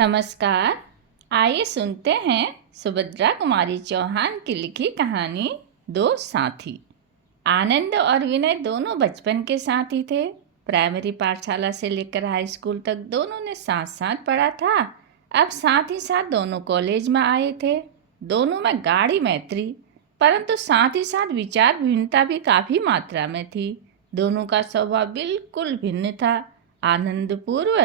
नमस्कार। आइए सुनते हैं सुभद्रा कुमारी चौहान की लिखी कहानी दो साथी। आनंद और विनय दोनों बचपन के साथी थे। प्राइमरी पाठशाला से लेकर हाई स्कूल तक दोनों ने साथ साथ पढ़ा था। अब साथ ही साथ दोनों कॉलेज में आए थे। दोनों में गाढ़ी मैत्री, परंतु साथ ही साथ विचार भिन्नता भी काफ़ी मात्रा में थी। दोनों का स्वभाव बिल्कुल भिन्न था। आनंद पूर्व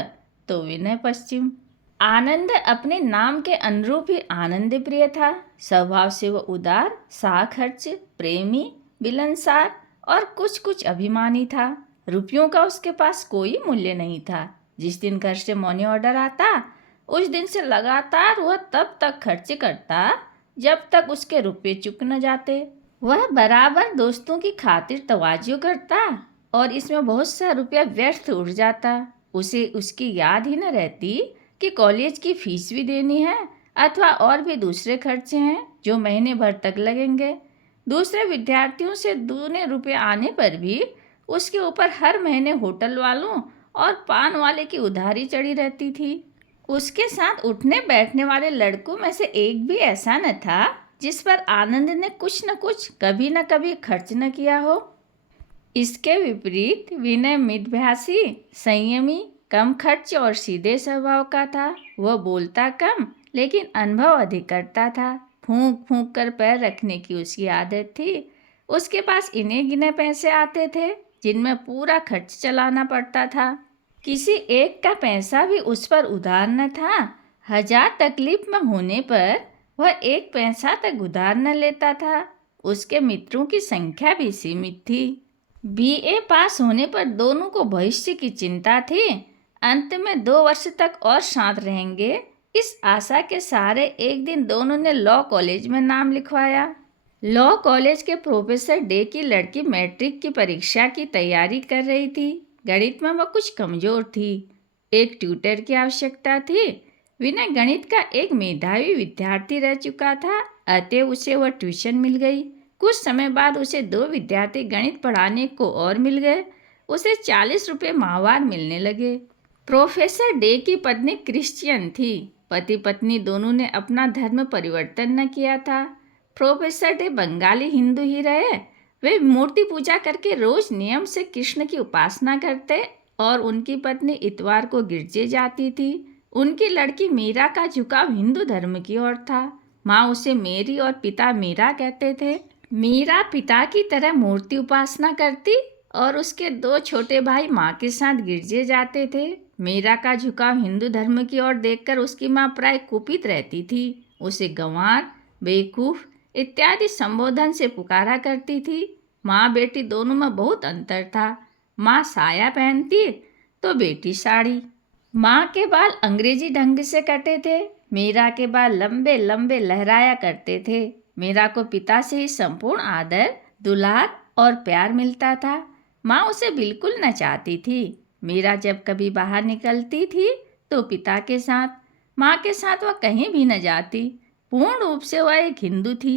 तो विनय पश्चिम। आनंद अपने नाम के अनुरूप ही आनंद प्रिय था। स्वभाव से वह उदार, साखर्च, प्रेमी, मिलनसार और कुछ कुछ अभिमानी था। रुपयों का उसके पास कोई मूल्य नहीं था। जिस दिन घर से मनी ऑर्डर आता, उस दिन से लगातार वह तब तक खर्च करता जब तक उसके रुपये चुक न जाते। वह बराबर दोस्तों की खातिर तवाज़ुन करता और इसमें बहुत सा रुपया व्यर्थ उड़ जाता। उसे उसकी याद ही न रहती कि कॉलेज की फीस भी देनी है अथवा और भी दूसरे खर्चे हैं जो महीने भर तक लगेंगे। दूसरे विद्यार्थियों से दूने रुपए आने पर भी उसके ऊपर हर महीने होटल वालों और पान वाले की उधारी चढ़ी रहती थी। उसके साथ उठने बैठने वाले लड़कों में से एक भी ऐसा न था जिस पर आनंद ने कुछ न कुछ कभी न कभी खर्च न किया हो। इसके विपरीत विनय मितभाषी, संयमी, कम खर्च और सीधे स्वभाव का था। वह बोलता कम लेकिन अनुभव अधिक करता था। फूंक फूंक कर पैर रखने की उसकी आदत थी। उसके पास इन्हे गिने पैसे आते थे जिनमें पूरा खर्च चलाना पड़ता था। किसी एक का पैसा भी उस पर उधार न था। 1000 तकलीफ में होने पर वह एक पैसा तक उधार न लेता था। उसके मित्रों की संख्या भी सीमित थी। बीए पास होने पर दोनों को भविष्य की चिंता थी। अंत में 2 वर्ष तक और साथ रहेंगे, इस आशा के सहारे एक दिन दोनों ने लॉ कॉलेज में नाम लिखवाया। लॉ कॉलेज के प्रोफेसर डे की लड़की मैट्रिक की परीक्षा की तैयारी कर रही थी। गणित में वह कुछ कमजोर थी। एक ट्यूटर की आवश्यकता थी। विनय गणित का एक मेधावी विद्यार्थी रह चुका था, अतः उसे वह ट्यूशन मिल गई। कुछ समय बाद उसे 2 विद्यार्थी गणित पढ़ाने को और मिल गए। उसे 40 रुपये माहवार मिलने लगे। प्रोफेसर डे की पत्नी क्रिश्चियन थी। पति पत्नी दोनों ने अपना धर्म परिवर्तन न किया था। प्रोफेसर डे बंगाली हिंदू ही रहे। वे मूर्ति पूजा करके रोज नियम से कृष्ण की उपासना करते और उनकी पत्नी इतवार को गिरजे जाती थी। उनकी लड़की मीरा का झुकाव हिंदू धर्म की ओर था। माँ उसे मेरी और पिता मीरा कहते थे। मीरा पिता की तरह मूर्ति उपासना करती और उसके 2 छोटे भाई माँ के साथ गिरजे जाते थे। मीरा का झुकाव हिंदू धर्म की ओर देखकर उसकी माँ प्राय कुपित रहती थी। उसे गंवार, बेवकूफ इत्यादि संबोधन से पुकारा करती थी। माँ बेटी दोनों में बहुत अंतर था। माँ साया पहनती तो बेटी साड़ी। माँ के बाल अंग्रेजी ढंग से कटे थे। मीरा के बाल लंबे लंबे लहराया करते थे। मीरा को पिता से ही संपूर्ण आदर, दुलार और प्यार मिलता था। माँ उसे बिल्कुल न चाहती थी। मीरा जब कभी बाहर निकलती थी तो पिता के साथ, माँ के साथ वह कहीं भी न जाती। पूर्ण रूप से वह एक हिंदू थी।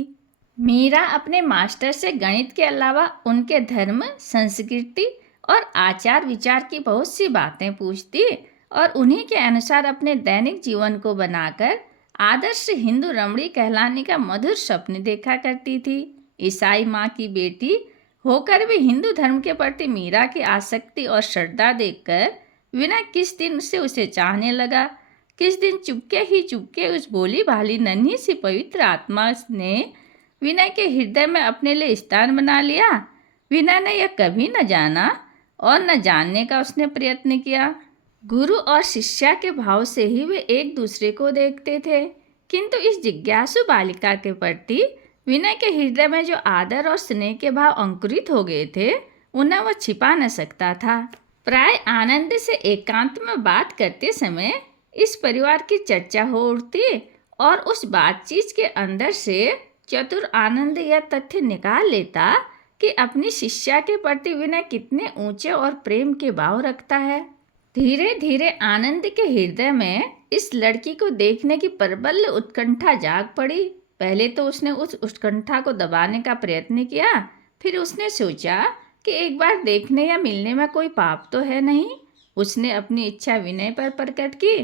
मीरा अपने मास्टर से गणित के अलावा उनके धर्म, संस्कृति और आचार विचार की बहुत सी बातें पूछती और उन्हीं के अनुसार अपने दैनिक जीवन को बनाकर आदर्श हिंदू रमणी कहलाने का मधुर स्वप्न देखा करती थी। ईसाई माँ की बेटी होकर भी हिंदू धर्म के प्रति मीरा की आसक्ति और श्रद्धा देखकर विनय किस दिन से उसे चाहने लगा। किस दिन चुपके उस भोली भाली नन्ही सी पवित्र आत्मा ने विनय के हृदय में अपने लिए स्थान बना लिया। विनय ने यह कभी न जाना और न जानने का उसने प्रयत्न किया। गुरु और शिष्या के भाव से ही वे एक दूसरे को देखते थे, किंतु इस जिज्ञासु बालिका के प्रति विनय के हृदय में जो आदर और स्नेह के भाव अंकुरित हो गए थे, उन्हें वह छिपा न सकता था। प्राय आनंद से एकांत में बात करते समय इस परिवार की चर्चा हो उठती और उस बातचीत के अंदर से चतुर आनंद यह तथ्य निकाल लेता कि अपनी शिष्या के प्रति विनय कितने ऊंचे और प्रेम के भाव रखता है। धीरे धीरे आनंद के हृदय में इस लड़की को देखने की प्रबल उत्कंठा जाग पड़ी। पहले तो उसने उस उत्कंठा को दबाने का प्रयत्न किया, फिर उसने सोचा कि एक बार देखने या मिलने में कोई पाप तो है नहीं। उसने अपनी इच्छा विनय पर प्रकट की।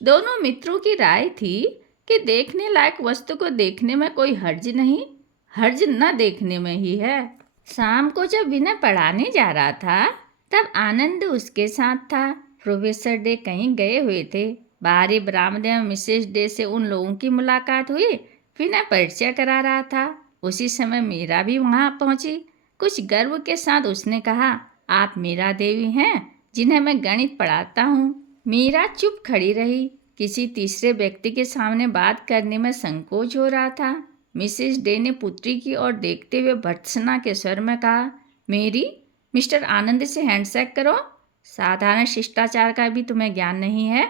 दोनों मित्रों की राय थी कि देखने लायक वस्तु को देखने में कोई हर्ज नहीं, हर्ज न देखने में ही है। शाम को जब विनय पढ़ाने जा रहा था तब आनंद उसके साथ था। प्रोफेसर डे कहीं गए हुए थे। बाहरी बरामदे में मिसेस डे से उन लोगों की मुलाकात हुई। विनय परिचय करा रहा था। उसी समय मीरा भी वहां पहुंची। कुछ गर्व के साथ उसने कहा, आप मीरा देवी हैं जिन्हें मैं गणित पढ़ाता हूँ। मीरा चुप खड़ी रही। किसी तीसरे व्यक्ति के सामने बात करने में संकोच हो रहा था। मिसेस डे ने पुत्री की ओर देखते हुए भर्त्सना के स्वर में कहा, मेरी, मिस्टर आनंद से हैंडशेक करो। साधारण शिष्टाचार का भी तुम्हें ज्ञान नहीं है।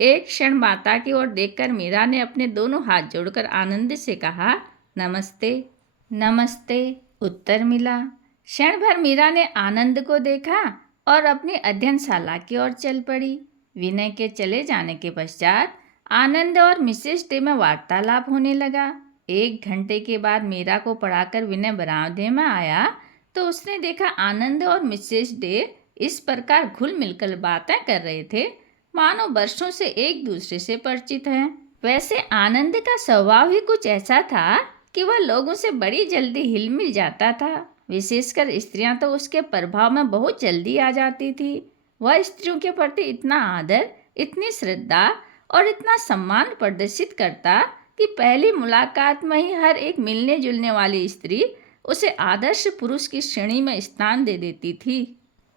एक क्षण माता की ओर देखकर मीरा ने अपने दोनों हाथ जोड़कर आनंद से कहा, नमस्ते। नमस्ते उत्तर मिला। क्षण भर मीरा ने आनंद को देखा और अपनी अध्ययनशाला की ओर चल पड़ी। विनय के चले जाने के पश्चात आनंद और मिसेस डे में वार्तालाप होने लगा। 1 घंटे के बाद मीरा को पढ़ाकर विनय बरामदे में आया तो उसने देखा आनंद और मिसेस डे इस प्रकार घुल मिलकर बातें कर रहे थे मानो वर्षों से एक दूसरे से परिचित हैं। वैसे आनंद का स्वभाव ही कुछ ऐसा था कि वह लोगों से बड़ी जल्दी हिल मिल जाता था। विशेषकर स्त्रियां तो उसके प्रभाव में बहुत जल्दी आ जाती थी। वह स्त्रियों के प्रति इतना आदर, इतनी श्रद्धा और इतना सम्मान प्रदर्शित करता कि पहली मुलाकात में ही हर एक मिलने जुलने वाली स्त्री उसे आदर्श पुरुष की श्रेणी में स्थान दे देती थी।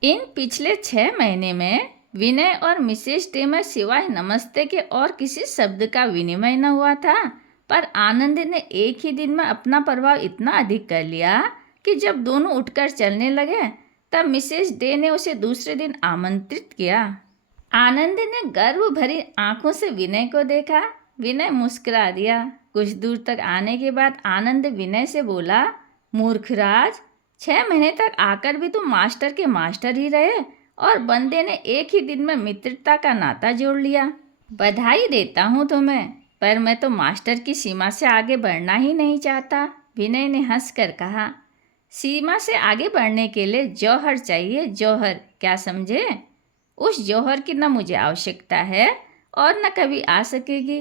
इन पिछले 6 महीने में विनय और मिसेस डे में सिवाय नमस्ते के और किसी शब्द का विनिमय न हुआ था, पर आनंद ने एक ही दिन में अपना प्रभाव इतना अधिक कर लिया कि जब दोनों उठकर चलने लगे तब मिसेस डे ने उसे दूसरे दिन आमंत्रित किया। आनंद ने गर्व भरी आंखों से विनय को देखा। विनय मुस्कुरा दिया। कुछ दूर तक आने के बाद आनंद विनय से बोला, मूर्खराज, 6 महीने तक आकर भी तुम मास्टर के मास्टर ही रहे और बंदे ने एक ही दिन में मित्रता का नाता जोड़ लिया। बधाई देता हूँ तुम्हें, पर मैं तो मास्टर की सीमा से आगे बढ़ना ही नहीं चाहता। विनय ने हंसकर कहा, सीमा से आगे बढ़ने के लिए जौहर चाहिए, जौहर, क्या समझे? उस जौहर की न मुझे आवश्यकता है और न कभी आ सकेगी।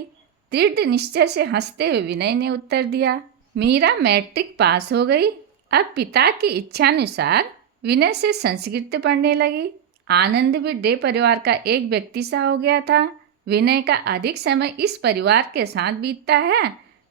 दृढ़ निश्चय से हंसते हुए विनय ने उत्तर दिया। मीरा मैट्रिक पास हो गई। अब पिता की इच्छानुसार विनय से संस्कृत पढ़ने लगी। आनंद भी डे परिवार का एक व्यक्ति सा हो गया था। विनय का अधिक समय इस परिवार के साथ बीतता है।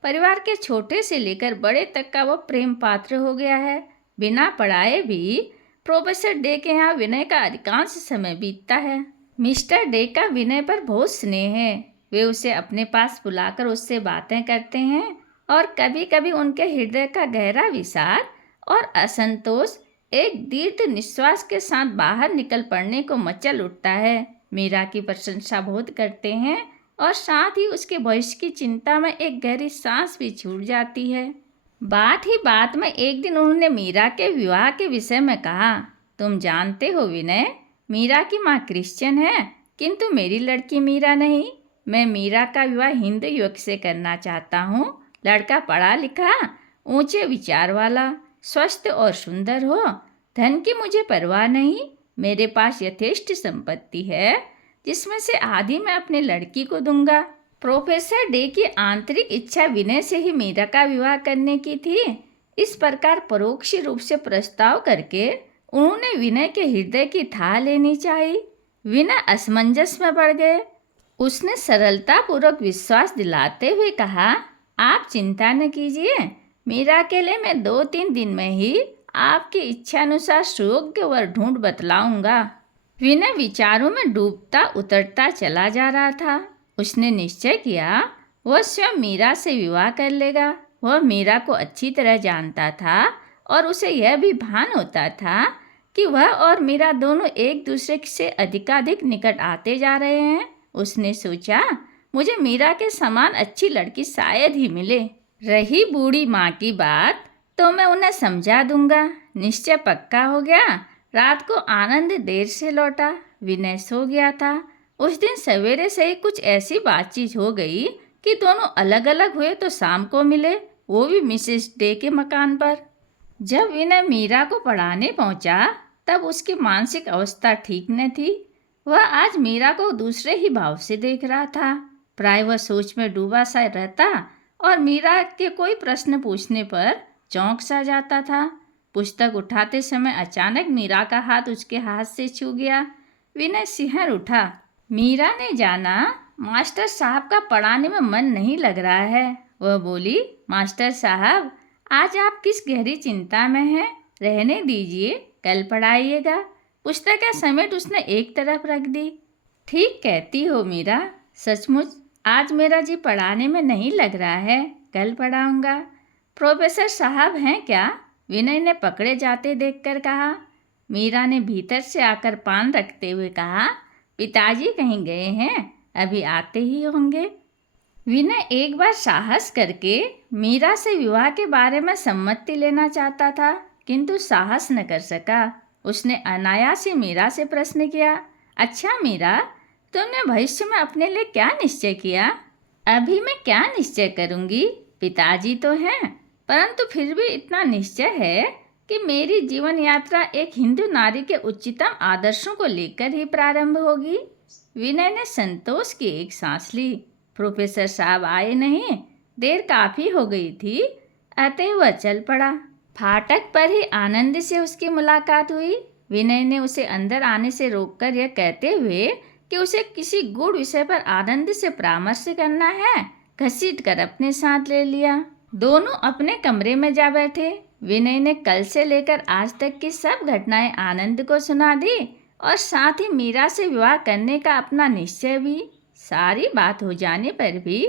परिवार के छोटे से लेकर बड़े तक का वो प्रेम पात्र हो गया है। बिना पढ़ाए भी प्रोफेसर डे के यहाँ विनय का अधिकांश समय बीतता है। मिस्टर डे का विनय पर बहुत स्नेह है। वे उसे अपने पास बुलाकर उससे बातें करते हैं और कभी कभी उनके हृदय का गहरा विषाद और असंतोष एक दीर्घ निश्वास के साथ बाहर निकल पड़ने को मचल उठता है। मीरा की प्रशंसा बहुत करते हैं और साथ ही उसके भविष्य की चिंता में एक गहरी सांस भी छूट जाती है। बात ही बात में एक दिन उन्होंने मीरा के विवाह के विषय में कहा, तुम जानते हो विनय, मीरा की माँ क्रिश्चियन है, किंतु मेरी लड़की मीरा नहीं। मैं मीरा का विवाह हिंदू युवक से करना चाहता हूँ। लड़का पढ़ा लिखा, ऊंचे विचार वाला, स्वस्थ और सुंदर हो। धन की मुझे परवाह नहीं। मेरे पास यथेष्ट संपत्ति है जिसमें से आधी मैं अपने लड़की को दूंगा। प्रोफेसर डे की आंतरिक इच्छा विनय से ही मीरा का विवाह करने की थी। इस प्रकार परोक्ष रूप से प्रस्ताव करके उन्होंने विनय के हृदय की था लेनी चाहिए। विनय असमंजस में पड़ गए। उसने सरलतापूर्वक विश्वास दिलाते हुए कहा, आप चिंता न कीजिए, मीरा के लिए मैं 2-3 दिन में ही आपकी इच्छानुसार सुयोग्य वर ढूंढ बतलाऊंगा। विनय विचारों में डूबता उतरता चला जा रहा था। उसने निश्चय किया वह स्वयं मीरा से विवाह कर लेगा। वह मीरा को अच्छी तरह जानता था और उसे यह भी भान होता था कि वह और मीरा दोनों एक दूसरे से अधिकाधिक निकट आते जा रहे हैं। उसने सोचा, मुझे मीरा के समान अच्छी लड़की शायद ही मिले। रही बूढ़ी माँ की बात तो मैं उन्हें समझा दूंगा। निश्चय पक्का हो गया। रात को आनंद देर से लौटा। विनय सो गया था। उस दिन सवेरे से ही कुछ ऐसी बातचीत हो गई कि दोनों अलग अलग हुए तो शाम को मिले, वो भी मिसेस डे के मकान पर। जब विनय मीरा को पढ़ाने पहुंचा तब उसकी मानसिक अवस्था ठीक न थी। वह आज मीरा को दूसरे ही भाव से देख रहा था। प्राय वह सोच में डूबा सा रहता और मीरा के कोई प्रश्न पूछने पर चौंक सा जाता था। पुस्तक उठाते समय अचानक मीरा का हाथ उसके हाथ से छू गया। विनय सिहर उठा। मीरा ने जाना मास्टर साहब का पढ़ाने में मन नहीं लग रहा है। वह बोली, मास्टर साहब, आज आप किस गहरी चिंता में हैं? रहने दीजिए, कल पढ़ाइएगा। पुस्तक या समेट उसने एक तरफ रख दी। ठीक कहती हो मीरा, सचमुच आज मेरा जी पढ़ाने में नहीं लग रहा है, कल पढ़ाऊंगा। प्रोफेसर साहब हैं क्या? विनय ने पकड़े जाते देखकर कहा। मीरा ने भीतर से आकर पान रखते हुए कहा, पिताजी कहीं गए हैं, अभी आते ही होंगे। विनय एक बार साहस करके मीरा से विवाह के बारे में सम्मति लेना चाहता था, किंतु साहस न कर सका। उसने अनायास ही मीरा से प्रश्न किया, अच्छा मीरा, तुमने भविष्य में अपने लिए क्या निश्चय किया? अभी मैं क्या निश्चय करूंगी, पिताजी तो हैं, परंतु फिर भी इतना निश्चय है कि मेरी जीवन यात्रा एक हिंदू नारी के उच्चतम आदर्शों को लेकर ही प्रारंभ होगी। विनय ने संतोष की एक सांस ली। प्रोफेसर साहब आए नहीं, देर काफ़ी हो गई थी, अतः वह चल पड़ा। फाटक पर ही आनंद से उसकी मुलाकात हुई। विनय ने उसे अंदर आने से रोककर यह कहते हुए कि उसे किसी गूढ़ विषय पर आनंद से परामर्श करना है, घसीट कर अपने साथ ले लिया। दोनों अपने कमरे में जा बैठे। विनय ने कल से लेकर आज तक की सब घटनाएं आनंद को सुना दी और साथ ही मीरा से विवाह करने का अपना निश्चय भी। सारी बात हो जाने पर भी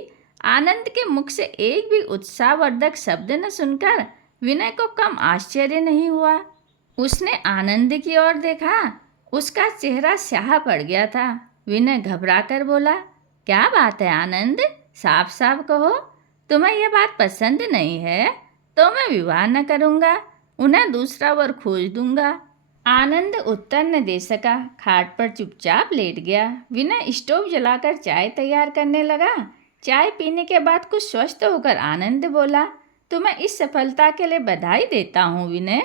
आनंद के मुख से एक भी उत्साहवर्धक शब्द न सुनकर विनय को कम आश्चर्य नहीं हुआ। उसने आनंद की ओर देखा, उसका चेहरा स्याह पड़ गया था। विनय घबराकर बोला, क्या बात है आनंद, साफ साफ कहो, तुम्हें यह बात पसंद नहीं है तो मैं विवाह न करूँगा, उन्हें दूसरा वर खोज दूंगा। आनंद उत्तर न दे सका, खाट पर चुपचाप लेट गया। विनय स्टोव जलाकर चाय तैयार करने लगा। चाय पीने के बाद कुछ स्वस्थ होकर आनंद बोला, तुम्हें इस सफलता के लिए बधाई देता हूँ विनय,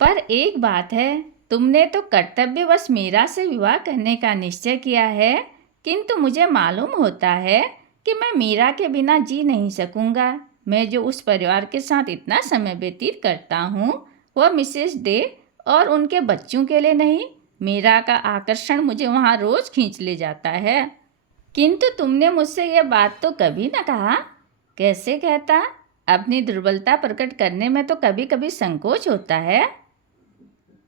पर एक बात है, तुमने तो कर्तव्यवश मीरा से विवाह करने का निश्चय किया है, किंतु मुझे मालूम होता है कि मैं मीरा के बिना जी नहीं सकूंगा। मैं जो उस परिवार के साथ इतना समय व्यतीत करता हूँ वह मिसेस डे और उनके बच्चों के लिए नहीं। मीरा का आकर्षण मुझे वहाँ रोज खींच ले जाता है। किंतु तुमने मुझसे यह बात तो कभी न कहा। कैसे कहता? अपनी दुर्बलता प्रकट करने में तो कभी कभी संकोच होता है।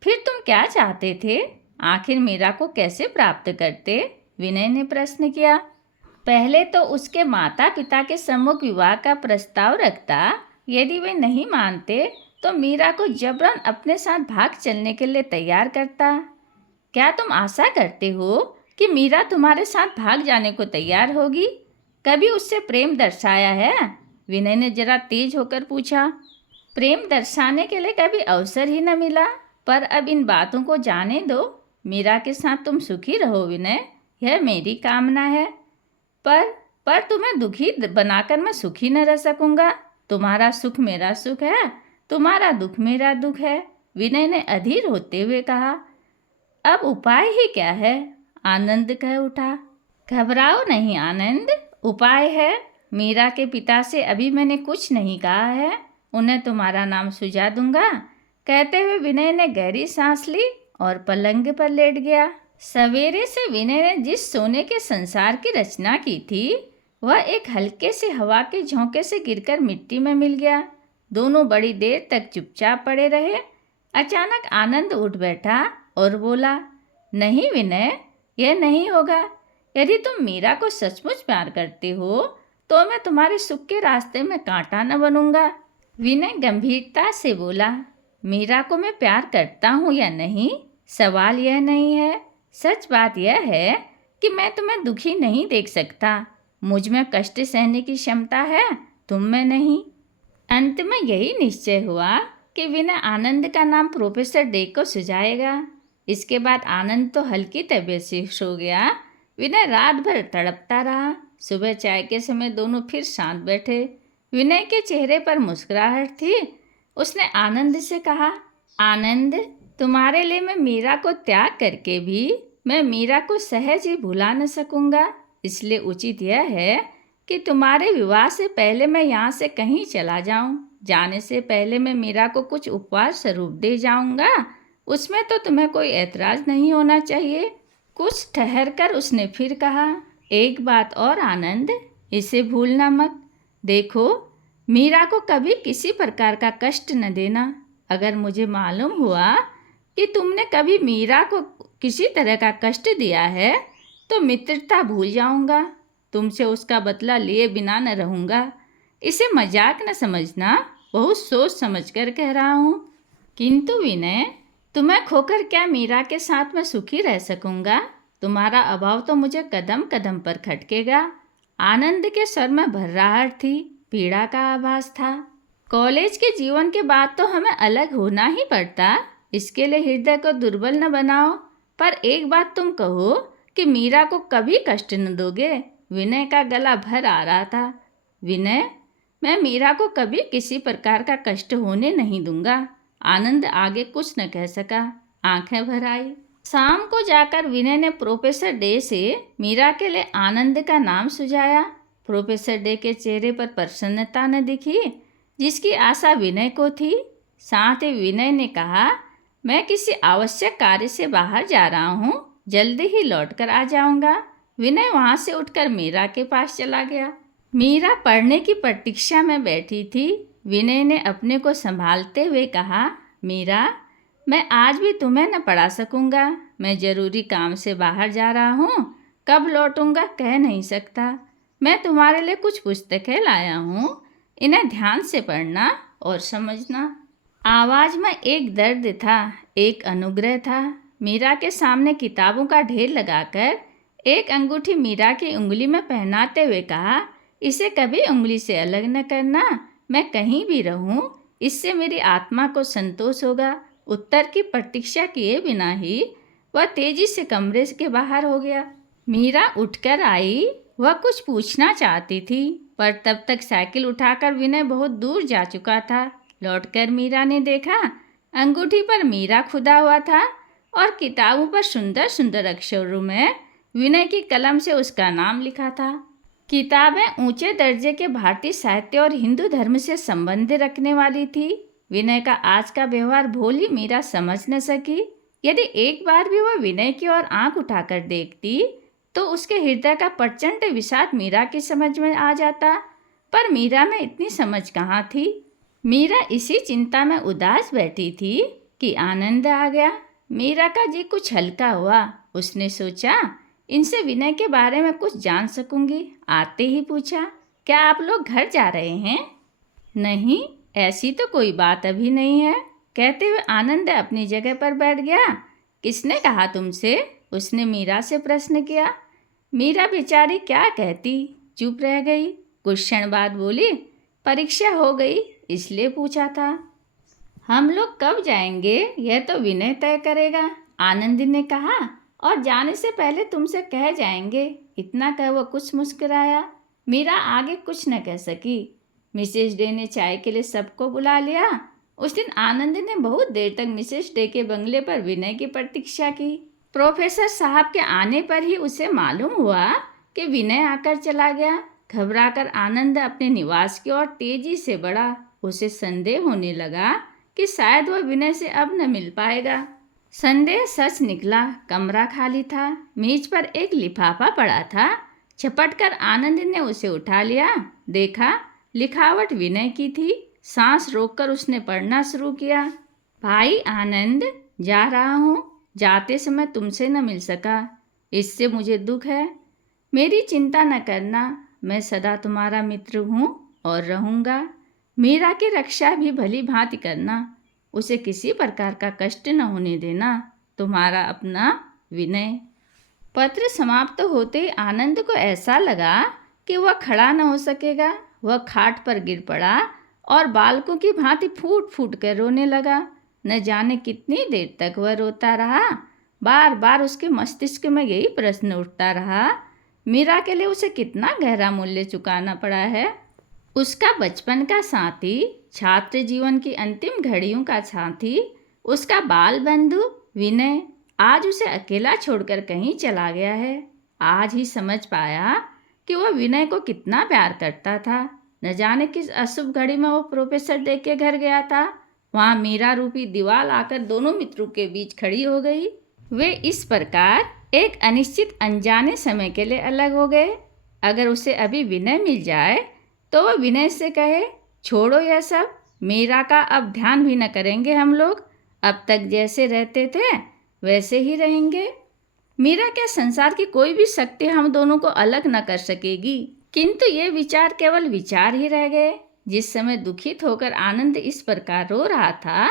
फिर तुम क्या चाहते थे? आखिर मीरा को कैसे प्राप्त करते? विनय ने प्रश्न किया। पहले तो उसके माता पिता के सम्मुख विवाह का प्रस्ताव रखता। यदि वे नहीं मानते तो मीरा को जबरन अपने साथ भाग चलने के लिए तैयार करता। क्या तुम आशा करते हो कि मीरा तुम्हारे साथ भाग जाने को तैयार होगी? कभी उससे प्रेम दर्शाया है? विनय ने जरा तेज होकर पूछा। प्रेम दर्शाने के लिए कभी अवसर ही न मिला, पर अब इन बातों को जाने दो। मीरा के साथ तुम सुखी रहो विनय, यह मेरी कामना है। पर तुम्हें दुखी बनाकर मैं सुखी न रह सकूंगा। तुम्हारा सुख मेरा सुख है, तुम्हारा दुख मेरा दुख है, विनय ने अधीर होते हुए कहा। अब उपाय ही क्या है? आनंद कह उठा। घबराओ नहीं आनंद, उपाय है। मीरा के पिता से अभी मैंने कुछ नहीं कहा है, उन्हें तुम्हारा नाम सुझा दूंगा। कहते हुए विनय ने गहरी सांस ली और पलंग पर लेट गया। सवेरे से विनय ने जिस सोने के संसार की रचना की थी वह एक हल्के से हवा के झोंके से गिरकर मिट्टी में मिल गया। दोनों बड़ी देर तक चुपचाप पड़े रहे। अचानक आनंद उठ बैठा और बोला, नहीं विनय, यह नहीं होगा। यदि तुम मीरा को सचमुच प्यार करते हो तो मैं तुम्हारे सुख के रास्ते में कांटा न बनूंगा। विनय गंभीरता से बोला, मीरा को मैं प्यार करता हूँ या नहीं, सवाल यह नहीं है। सच बात यह है कि मैं तुम्हें दुखी नहीं देख सकता। मुझ में कष्ट सहने की क्षमता है, तुम में नहीं। अंत में यही निश्चय हुआ कि विनय आनंद का नाम प्रोफेसर डे को सुझाएगा। इसके बाद आनंद तो हल्की तबीयत से सो गया। विनय रात भर तड़पता रहा। सुबह चाय के समय दोनों फिर शांत बैठे। विनय के चेहरे पर मुस्कुराहट थी। उसने आनंद से कहा, आनंद, तुम्हारे लिए मैं मीरा को त्याग करके भी मैं मीरा को सहज ही भुला न सकूंगा, इसलिए उचित यह है कि तुम्हारे विवाह से पहले मैं यहाँ से कहीं चला जाऊं। जाने से पहले मैं मीरा को कुछ उपहार स्वरूप दे जाऊंगा, उसमें तो तुम्हें कोई ऐतराज नहीं होना चाहिए। कुछ ठहर कर उसने फिर कहा, एक बात और आनंद, इसे भूलना मत। देखो, मीरा को कभी किसी प्रकार का कष्ट न देना। अगर मुझे मालूम हुआ कि तुमने कभी मीरा को किसी तरह का कष्ट दिया है तो मित्रता भूल जाऊंगा, तुमसे उसका बदला लिए बिना न रहूंगा। इसे मजाक न समझना, बहुत सोच समझ कर कह रहा हूँ। किंतु विनय, तुम्हें खोकर क्या मीरा के साथ मैं सुखी रह सकूंगा? तुम्हारा अभाव तो मुझे कदम कदम पर खटकेगा। आनंद के स्वर में भर्राहट थी, पीड़ा का आभास था। कॉलेज के जीवन के बाद तो हमें अलग होना ही पड़ता, इसके लिए हृदय को दुर्बल न बनाओ। पर एक बात तुम कहो कि मीरा को कभी कष्ट न दोगे। विनय का गला भर आ रहा था। विनय, मैं मीरा को कभी किसी प्रकार का कष्ट होने नहीं दूंगा। आनंद आगे कुछ न कह सका, आंखें भर आई। शाम को जाकर विनय ने प्रोफेसर डे से मीरा के लिए आनंद का नाम सुझाया। प्रोफेसर डे के चेहरे पर प्रसन्नता न दिखी जिसकी आशा विनय को थी। साथ ही विनय ने कहा, मैं किसी आवश्यक कार्य से बाहर जा रहा हूँ, जल्दी ही लौट कर आ जाऊंगा। विनय वहाँ से उठकर मीरा के पास चला गया। मीरा पढ़ने की प्रतीक्षा में बैठी थी। विनय ने अपने को संभालते हुए कहा, मीरा, मैं आज भी तुम्हें न पढ़ा सकूंगा। मैं जरूरी काम से बाहर जा रहा हूँ, कब लौटूंगा कह नहीं सकता। मैं तुम्हारे लिए कुछ पुस्तकें लाया हूँ, इन्हें ध्यान से पढ़ना और समझना। आवाज़ में एक दर्द था, एक अनुग्रह था। मीरा के सामने किताबों का ढेर लगाकर एक अंगूठी मीरा की उंगली में पहनाते हुए कहा, इसे कभी उंगली से अलग न करना। मैं कहीं भी रहूं, इससे मेरी आत्मा को संतोष होगा। उत्तर की प्रतीक्षा किए बिना ही वह तेजी से कमरे के बाहर हो गया। मीरा उठकर आई। वह कुछ पूछना चाहती थी, पर तब तक साइकिल उठाकर विनय बहुत दूर जा चुका था। लौटकर मीरा ने देखा, अंगूठी पर मीरा खुदा हुआ था और किताबों पर सुंदर सुंदर अक्षरों में विनय की कलम से उसका नाम लिखा था। किताबें ऊंचे दर्जे के भारतीय साहित्य और हिंदू धर्म से संबंध रखने वाली थी। विनय का आज का व्यवहार भोली मीरा समझ न सकी। यदि एक बार भी वह विनय की ओर आंख उठाकर देखती तो उसके हृदय का प्रचंड विषाद मीरा की समझ में आ जाता, पर मीरा में इतनी समझ कहाँ थी। मीरा इसी चिंता में उदास बैठी थी कि आनंद आ गया। मीरा का जी कुछ हल्का हुआ। उसने सोचा, इनसे विनय के बारे में कुछ जान सकूंगी। आते ही पूछा, क्या आप लोग घर जा रहे हैं? नहीं, ऐसी तो कोई बात अभी नहीं है, कहते हुए आनंद अपनी जगह पर बैठ गया। किसने कहा तुमसे? उसने मीरा से प्रश्न किया। मीरा बेचारी क्या कहती, चुप रह गई। कुछ क्षण बाद बोली, परीक्षा हो गई इसलिए पूछा था। हम लोग कब जाएंगे यह तो विनय तय करेगा, आनंद ने कहा, और जाने से पहले तुमसे कह जाएंगे। इतना कह वो कुछ मुस्कुराया। मीरा आगे कुछ न कह सकी। मिसेस डे ने चाय के लिए सबको बुला लिया। उस दिन आनंद ने बहुत देर तक मिसेस डे के बंगले पर विनय की प्रतीक्षा की। प्रोफेसर साहब के आने पर ही उसे मालूम हुआ कि विनय आकर चला गया। घबराकर आनंद अपने निवास की ओर तेजी से बढ़ा। उसे संदेह होने लगा कि शायद वह विनय से अब न मिल पाएगा। संदेह सच निकला। कमरा खाली था। मेज पर एक लिफाफा पड़ा था। झपटकर आनंद ने उसे उठा लिया। देखा, लिखावट विनय की थी। सांस रोककर उसने पढ़ना शुरू किया। भाई आनंद, जा रहा हूँ। जाते समय तुमसे न मिल सका, इससे मुझे दुख है। मेरी चिंता न करना, मैं सदा तुम्हारा मित्र हूँ और रहूँगा। मीरा की रक्षा भी भली भांति करना, उसे किसी प्रकार का कष्ट न होने देना। तुम्हारा अपना विनय। पत्र समाप्त होते ही आनंद को ऐसा लगा कि वह खड़ा न हो सकेगा। वह खाट पर गिर पड़ा और बालकों की भांति फूट फूट कर रोने लगा। न जाने कितनी देर तक वह रोता रहा। बार बार उसके मस्तिष्क में यही प्रश्न उठता रहा, मीरा के लिए उसे कितना गहरा मूल्य चुकाना पड़ा है। उसका बचपन का साथी, छात्र जीवन की अंतिम घड़ियों का साथी, उसका बाल बंधु विनय, आज उसे अकेला छोड़कर कहीं चला गया है। आज ही समझ पाया कि वह विनय को कितना प्यार करता था। न जाने किस अशुभ घड़ी में वो प्रोफेसर डे के घर गया था। वहाँ मीरा रूपी दीवार आकर दोनों मित्रों के बीच खड़ी हो गई। वे इस प्रकार एक अनिश्चित अनजाने समय के लिए अलग हो गए। अगर उसे अभी विनय मिल जाए तो वह विनय से कहे, छोड़ो यह सब, मीरा का अब ध्यान भी न करेंगे हम लोग, अब तक जैसे रहते थे वैसे ही रहेंगे। मीरा क्या संसार की कोई भी शक्ति हम दोनों को अलग न कर सकेगी। किंतु ये विचार केवल विचार ही रह गए। जिस समय दुखित होकर आनंद इस प्रकार रो रहा था,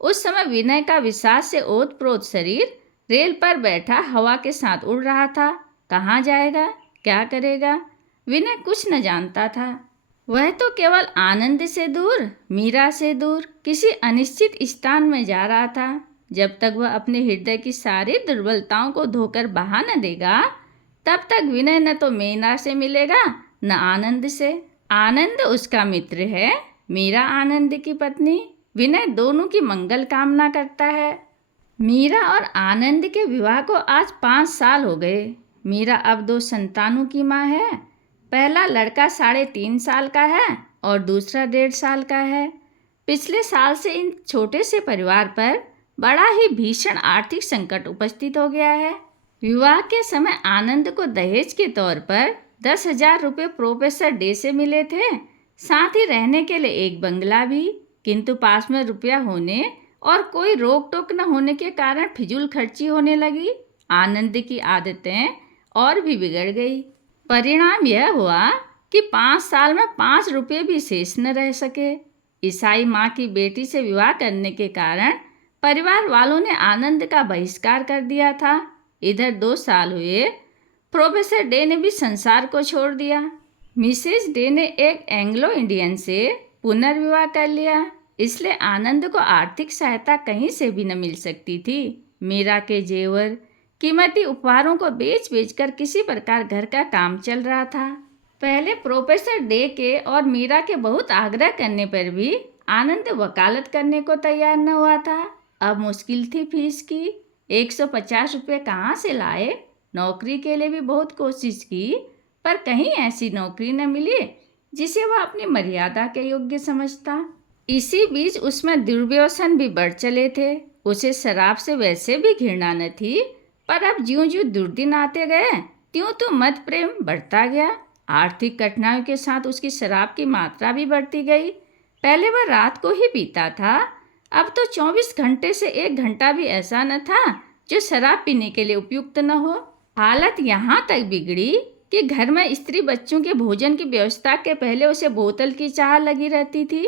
उस समय विनय का विषाद से ओतप्रोत शरीर रेल पर बैठा हवा के साथ उड़ रहा था। कहाँ जाएगा, क्या करेगा, विनय कुछ न जानता था। वह तो केवल आनंद से दूर, मीरा से दूर किसी अनिश्चित स्थान में जा रहा था। जब तक वह अपने हृदय की सारी दुर्बलताओं को धोकर बहा न देगा, तब तक विनय न तो मीरा से मिलेगा न आनंद से। आनंद उसका मित्र है, मीरा आनंद की पत्नी। विनय दोनों की मंगल कामना करता है। मीरा और आनंद के विवाह को आज 5 साल हो गए। मीरा अब 2 संतानों की माँ है। पहला लड़का 3.5 साल का है और दूसरा 1.5 साल का है। पिछले साल से इन छोटे से परिवार पर बड़ा ही भीषण आर्थिक संकट उपस्थित हो गया है। विवाह के समय आनंद को दहेज के तौर पर 10,000 रुपये प्रोफेसर डे से मिले थे, साथ ही रहने के लिए एक बंगला भी। किंतु पास में रुपया होने और कोई रोक टोक न होने के कारण फिजूल खर्ची होने लगी। आनंद की आदतें और भी बिगड़ गई। परिणाम यह हुआ कि 5 साल में 5 रुपये भी शेष न रह सके। ईसाई माँ की बेटी से विवाह करने के कारण परिवार वालों ने आनंद का बहिष्कार कर दिया था। इधर 2 साल हुए, प्रोफेसर डे ने भी संसार को छोड़ दिया। मिसेज डे ने एक एंग्लो इंडियन से पुनर्विवाह कर लिया, इसलिए आनंद को आर्थिक सहायता कहीं से भी न मिल सकती थी। मीरा के जेवर, कीमती उपहारों को बेच बेचकर किसी प्रकार घर का काम चल रहा था। पहले प्रोफेसर डे के और मीरा के बहुत आग्रह करने पर भी आनंद वकालत करने को तैयार न हुआ था। अब मुश्किल थी फीस की। 150 रुपये कहाँ से लाए। नौकरी के लिए भी बहुत कोशिश की, पर कहीं ऐसी नौकरी न मिली जिसे वह अपनी मर्यादा के योग्य समझता। इसी बीच उसमें दुर्व्यसन भी बढ़ चले थे। उसे शराब से वैसे भी घृणा न थी, पर अब ज्यों ज्यों दुर्दिन आते गए त्यों तो मत प्रेम बढ़ता गया। आर्थिक कठिनाइयों के साथ उसकी शराब की मात्रा भी बढ़ती गई। पहले वह रात को ही पीता था, अब तो 24 घंटे से 1 घंटा भी ऐसा न था जो शराब पीने के लिए उपयुक्त न हो। हालत यहाँ तक बिगड़ी कि घर में स्त्री बच्चों के भोजन की व्यवस्था के पहले उसे बोतल की चाह लगी रहती थी।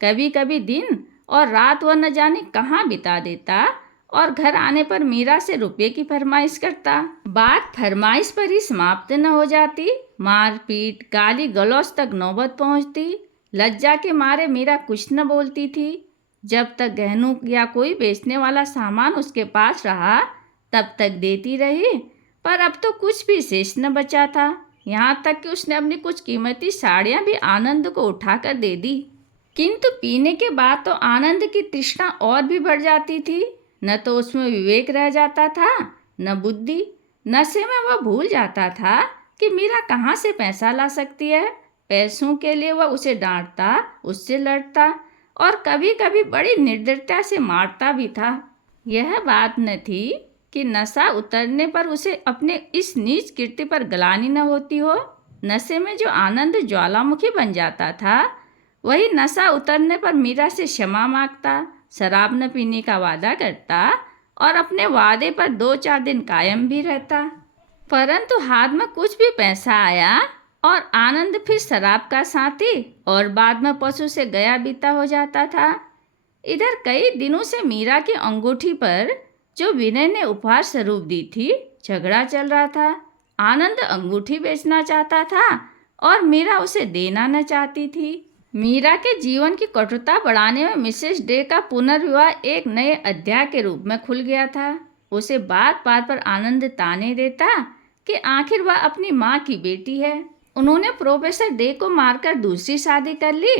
कभी कभी दिन और रात वह न जाने कहाँ बिता देता और घर आने पर मीरा से रुपये की फरमाइश करता। बात फरमाइश पर ही समाप्त न हो जाती, मारपीट गाली गलौज तक नौबत पहुँचती। लज्जा के मारे मीरा कुछ न बोलती थी। जब तक गहनों या कोई बेचने वाला सामान उसके पास रहा तब तक देती रही, पर अब तो कुछ भी शेष न बचा था। यहाँ तक कि उसने अपनी कुछ कीमती साड़ियाँ भी आनंद को उठाकर दे दी। किंतु पीने के बाद तो आनंद की तृष्णा और भी बढ़ जाती थी। न तो उसमें विवेक रह जाता था, न बुद्धि। नशे में वह भूल जाता था कि मीरा कहाँ से पैसा ला सकती है। पैसों के लिए वह उसे डांटता, उससे लड़ता और कभी कभी बड़ी निर्दयता से मारता भी था। यह बात न थी कि नशा उतरने पर उसे अपने इस नीच कीर्ति पर ग्लानि न होती हो। नशे में जो आनंद ज्वालामुखी बन जाता था, वही नशा उतरने पर मीरा से क्षमा मांगता, शराब न पीने का वादा करता और अपने वादे पर 2-4 दिन कायम भी रहता। परंतु हाथ में कुछ भी पैसा आया और आनंद फिर शराब का साथी और बाद में पशु से गया बीता हो जाता था। इधर कई दिनों से मीरा की अंगूठी पर जो विनय ने उपहार स्वरूप दी थी, झगड़ा चल रहा था। आनंद अंगूठी बेचना चाहता था और मीरा उसे देना न चाहती थी। मीरा के जीवन की कटुता बढ़ाने में मिसेस डे का पुनर्विवाह एक नए अध्याय के रूप में खुल गया था। उसे बात बात पर आनंद ताने देता कि आखिर वह अपनी माँ की बेटी है। उन्होंने प्रोफेसर डे को मारकर दूसरी शादी कर ली,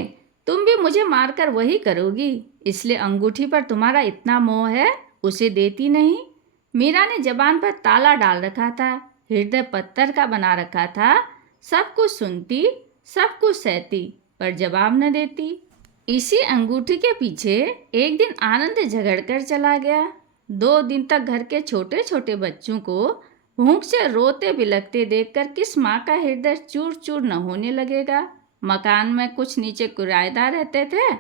तुम भी मुझे मारकर वही करोगी, इसलिए अंगूठी पर तुम्हारा इतना मोह है, उसे देती नहीं। मीरा ने जबान पर ताला डाल रखा था, हृदय पत्थर का बना रखा था। सब कुछ सुनती, सब कुछ सहती, पर जवाब न देती। इसी अंगूठी के पीछे एक दिन आनंद झगड़कर चला गया। 2 दिन तक घर के छोटे छोटे बच्चों को भूख से रोते बिलखते देखकर किस माँ का हृदय चूर चूर न होने लगेगा। मकान में कुछ नीचे किराएदार रहते थे।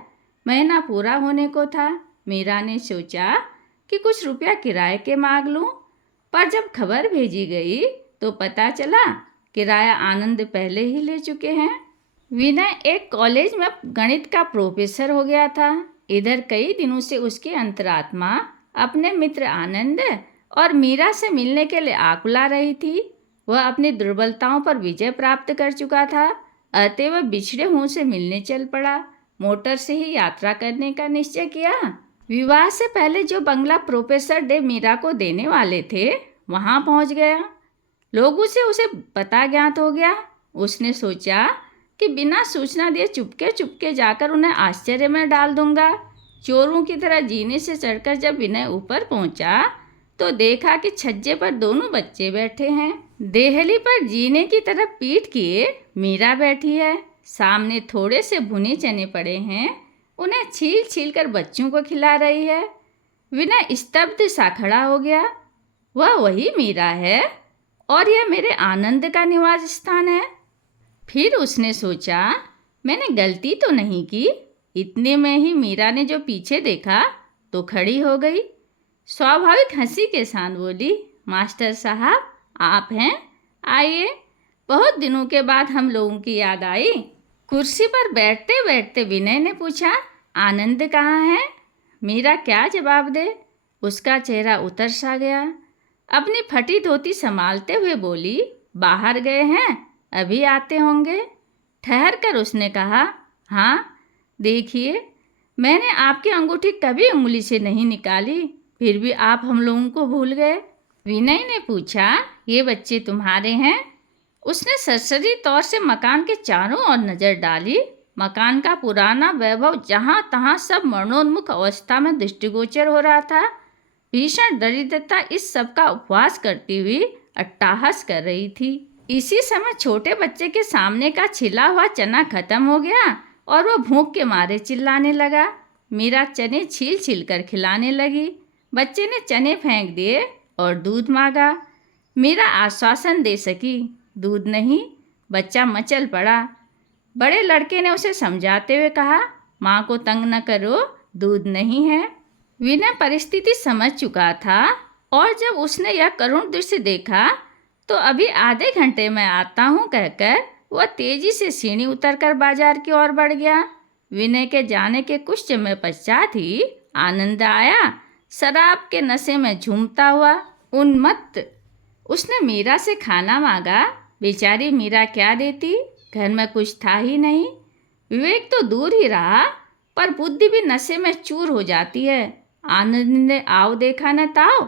महीना पूरा होने को था। मीरा ने सोचा कि कुछ रुपया किराए के मांग लूं, पर जब खबर भेजी गई तो पता चला किराया आनंद पहले ही ले चुके हैं। विनय एक कॉलेज में गणित का प्रोफेसर हो गया था। इधर कई दिनों से उसकी अंतरात्मा अपने मित्र आनंद और मीरा से मिलने के लिए आकुला रही थी। वह अपनी दुर्बलताओं पर विजय प्राप्त कर चुका था। अतः वह बिछड़े हुओं से मिलने चल पड़ा। मोटर से ही यात्रा करने का निश्चय किया। विवाह से पहले जो बंगला प्रोफेसर डे मीरा को देने वाले थे, वहां पहुंच गया। लोगों से उसे पता ज्ञात हो गया। उसने सोचा कि बिना सूचना दिए चुपके चुपके जाकर उन्हें आश्चर्य में डाल दूंगा। चोरों की तरह जीने से चढ़कर जब विनय ऊपर पहुंचा तो देखा कि छज्जे पर दोनों बच्चे बैठे हैं। देहली पर जीने की तरफ पीठ किए मीरा बैठी है। सामने थोड़े से भुने चने पड़े हैं, उन्हें छील छील कर बच्चों को खिला रही है। विनय स्तब्ध सा खड़ा हो गया। वह वही मीरा है और यह मेरे आनंद का निवास स्थान है। फिर उसने सोचा, मैंने गलती तो नहीं की। इतने में ही मीरा ने जो पीछे देखा तो खड़ी हो गई। स्वाभाविक हंसी के साथ बोली, मास्टर साहब आप हैं? आइए, बहुत दिनों के बाद हम लोगों की याद आई। कुर्सी पर बैठते बैठते विनय ने पूछा, आनंद कहाँ है? मीरा क्या जवाब दे। उसका चेहरा उतर सा गया। अपनी फटी धोती संभालते हुए बोली, बाहर गए हैं, अभी आते होंगे। ठहर कर उसने कहा, हाँ देखिए, मैंने आपकी अंगूठी कभी उंगली से नहीं निकाली, फिर भी आप हम लोगों को भूल गए। विनय ने पूछा, ये बच्चे तुम्हारे हैं? उसने सरसरी तौर से मकान के चारों ओर नजर डाली। मकान का पुराना वैभव जहाँ तहाँ सब मरणोन्मुख अवस्था में दृष्टिगोचर हो रहा था। भीषण दरिद्रता इस सब का उपवास करती हुई अट्टहास कर रही थी। इसी समय छोटे बच्चे के सामने का छिला हुआ चना खत्म हो गया और वह भूख के मारे चिल्लाने लगा। मीरा चने छील छील कर खिलाने लगी। बच्चे ने चने फेंक दिए और दूध मांगा। मीरा आश्वासन दे सकी, दूध नहीं। बच्चा मचल पड़ा। बड़े लड़के ने उसे समझाते हुए कहा, माँ को तंग न करो, दूध नहीं है। विनय परिस्थिति समझ चुका था और जब उसने यह करुण दृश्य देखा तो अभी आधे घंटे में आता हूँ कहकर वह तेजी से सीढ़ी उतरकर बाजार की ओर बढ़ गया। विनय के जाने के कुछ समय पश्चात ही आनंद आया, शराब के नशे में झूमता हुआ, उन्मत्त। उसने मीरा से खाना मांगा। बेचारी मीरा क्या देती, घर में कुछ था ही नहीं। विवेक तो दूर ही रहा, पर बुद्धि भी नशे में चूर हो जाती है। आनंद ने आओ देखा न ताओ,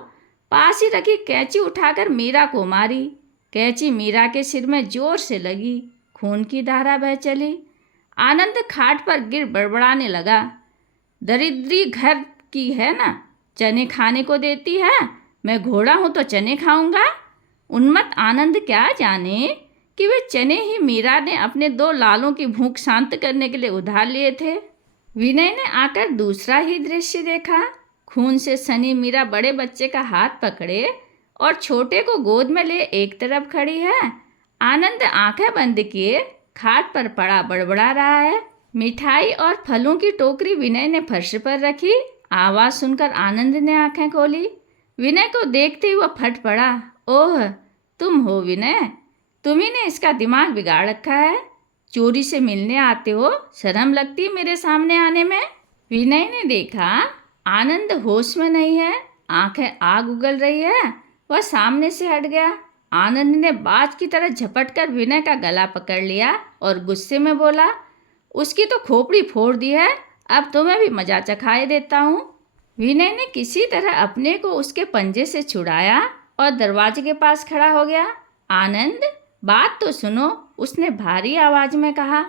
पास ही रखी कैंची उठाकर मीरा को मारी। कैंची मीरा के सिर में जोर से लगी, खून की धारा बह चली। आनंद खाट पर गिर बड़बड़ाने लगा, दरिद्री घर की है ना, चने खाने को देती है, मैं घोड़ा हूँ तो चने खाऊंगा। उन्मत्त आनंद क्या जाने कि वे चने ही मीरा ने अपने 2 लालों की भूख शांत करने के लिए उधार लिए थे। विनय ने आकर दूसरा ही दृश्य देखा। खून से सनी मीरा बड़े बच्चे का हाथ पकड़े और छोटे को गोद में ले एक तरफ खड़ी है। आनंद आंखें बंद किए खाट पर पड़ा बड़बड़ा रहा है। मिठाई और फलों की टोकरी विनय ने फर्श पर रखी। आवाज़ सुनकर आनंद ने आंखें खोली। विनय को देखते हुए फट पड़ा, ओह तुम हो विनय, तुम्ही ने इसका दिमाग बिगाड़ रखा है। चोरी से मिलने आते हो, शर्म लगती मेरे सामने आने में। विनय ने देखा आनंद होश में नहीं है, आंखें आग उगल रही है। वह सामने से हट गया। आनंद ने बाज की तरह झपट कर विनय का गला पकड़ लिया और गुस्से में बोला, उसकी तो खोपड़ी फोड़ दी है, अब तुम्हें भी मजा चखाए देता हूँ। विनय ने किसी तरह अपने को उसके पंजे से छुड़ाया और दरवाजे के पास खड़ा हो गया। आनंद बात तो सुनो, उसने भारी आवाज में कहा।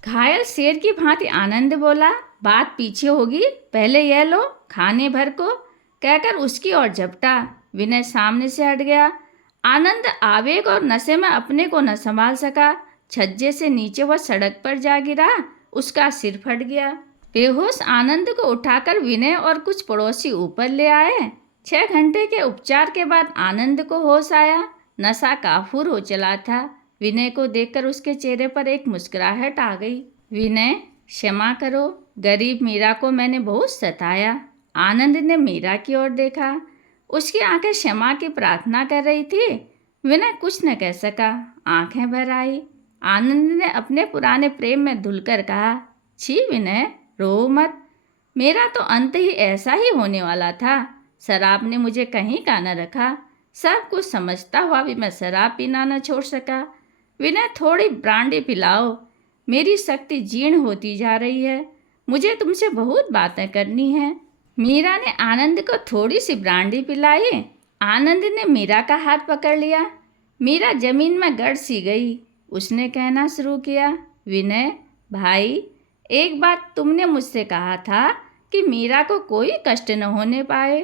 घायल शेर की भांति आनंद बोला, बात पीछे होगी, पहले यह लो खाने भर को, कहकर उसकी ओर झपटा। विनय सामने से हट गया। आनंद आवेग और नशे में अपने को न संभाल सका। छज्जे से नीचे वह सड़क पर जा गिरा। उसका सिर फट गया। बेहोश आनंद को उठाकर विनय और कुछ पड़ोसी ऊपर ले आए। 6 घंटे के उपचार के बाद आनंद को होश आया। नशा काफूर हो चला था। विनय को देखकर उसके चेहरे पर एक मुस्कुराहट आ गई। विनय, क्षमा करो, गरीब मीरा को मैंने बहुत सताया। आनंद ने मीरा की ओर देखा। उसकी आंखें क्षमा की प्रार्थना कर रही थी। विनय कुछ न कह सका, आंखें भर आई। आनंद ने अपने पुराने प्रेम में धुलकर कहा, छी विनय, रो मत। मेरा तो अंत ही ऐसा ही होने वाला था। शराब ने मुझे कहीं का न रखा। सब कुछ समझता हुआ भी मैं शराब पीना न छोड़ सका। विनय, थोड़ी ब्रांडी पिलाओ, मेरी शक्ति जीर्ण होती जा रही है। मुझे तुमसे बहुत बातें करनी हैं। मीरा ने आनंद को थोड़ी सी ब्रांडी पिलाई। आनंद ने मीरा का हाथ पकड़ लिया। मीरा जमीन में गड़ सी गई। उसने कहना शुरू किया, विनय भाई, एक बात तुमने मुझसे कहा था कि मीरा को कोई कष्ट न होने पाए,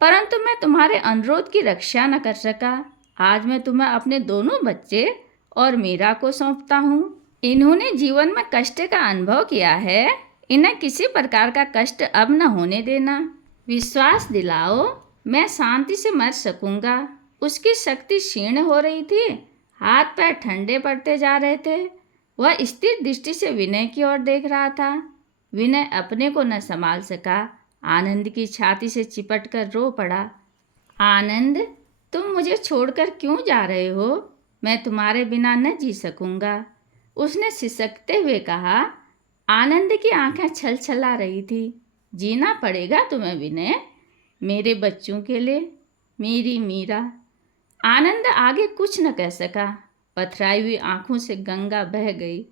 परंतु मैं तुम्हारे अनुरोध की रक्षा न कर सका। आज मैं तुम्हें अपने दोनों बच्चे और मीरा को सौंपता हूँ। इन्होंने जीवन में कष्ट का अनुभव किया है। इन्हें किसी प्रकार का कष्ट अब न होने देना। विश्वास दिलाओ, मैं शांति से मर सकूंगा। उसकी शक्ति क्षीण हो रही थी। हाथ पैर ठंडे पड़ते जा रहे थे। वह स्थिर दृष्टि से विनय की ओर देख रहा था। विनय अपने को न संभाल सका। आनंद की छाती से चिपट कर रो पड़ा। आनंद, तुम मुझे छोड़कर क्यों जा रहे हो? मैं तुम्हारे बिना न जी सकूंगा, उसने सिसकते हुए कहा। आनंद की आंखें छलछला रही थी। जीना पड़ेगा तुम्हें विनय, मेरे बच्चों के लिए, मेरी मीरा। आनंद आगे कुछ न कह सका। पथराई हुई आंखों से गंगा बह गई।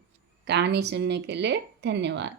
कहानी सुनने के लिए धन्यवाद।